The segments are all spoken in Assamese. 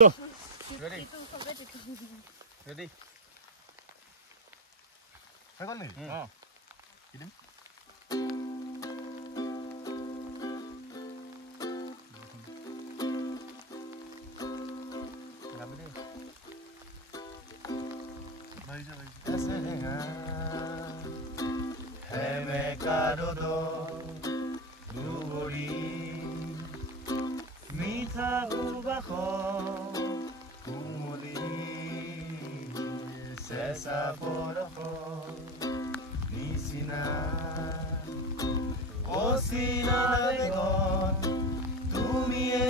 Ready? Ready? Phải con này. Đi đến. Làm đi. Bây giờ. Heme kadodo dugori mitha ubaho kumudi sesa poroho nisina osina degon tumie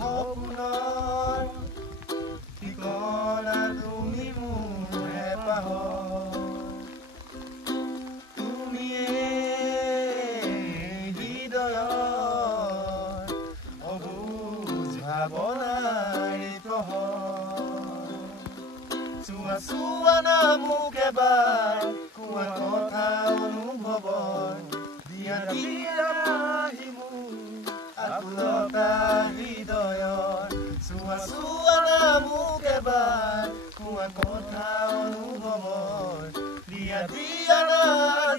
hopunor tikona tumi mune paho Suwana mukebar kuwa kotha অনুভৱৰ দিয়া দিয়া হিমু আকুলতা হৃদয়ৰ সুৱানা মুকেবাৰ কুৱা কথা অনুভৱৰ দিয়া দিয়া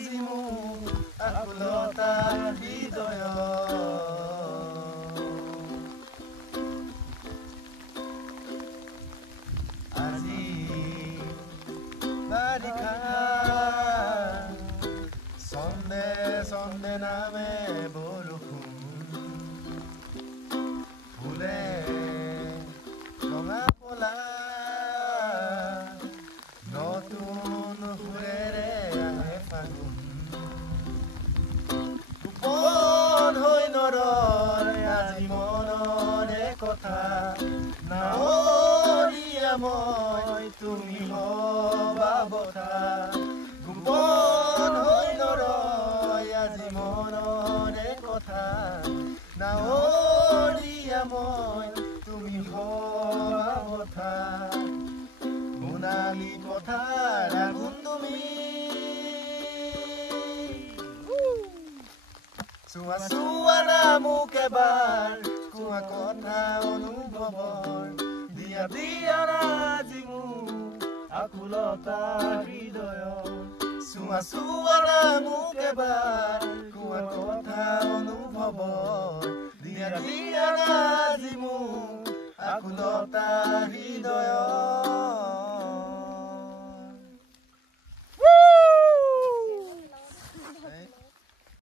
হিমু আকুলতা হৃদয়ৰ Sonde name bolukhun Phule Longa pola Notun hurere ahe fagun Kupon hoi noror aji monore kotha Naoria moi tumi hoba botha Kupon hoi noror aji monore kotha Naoria moi tumi hoba botha Munali kotha ragundumi Suwana mukebar kuwa kotha অনুভৱৰ দিয়া দিয়া ৰাজিমু আকুলতা হৃদয় সুৱানা মুকেবাৰ কুৱা কথা অনুভৱৰ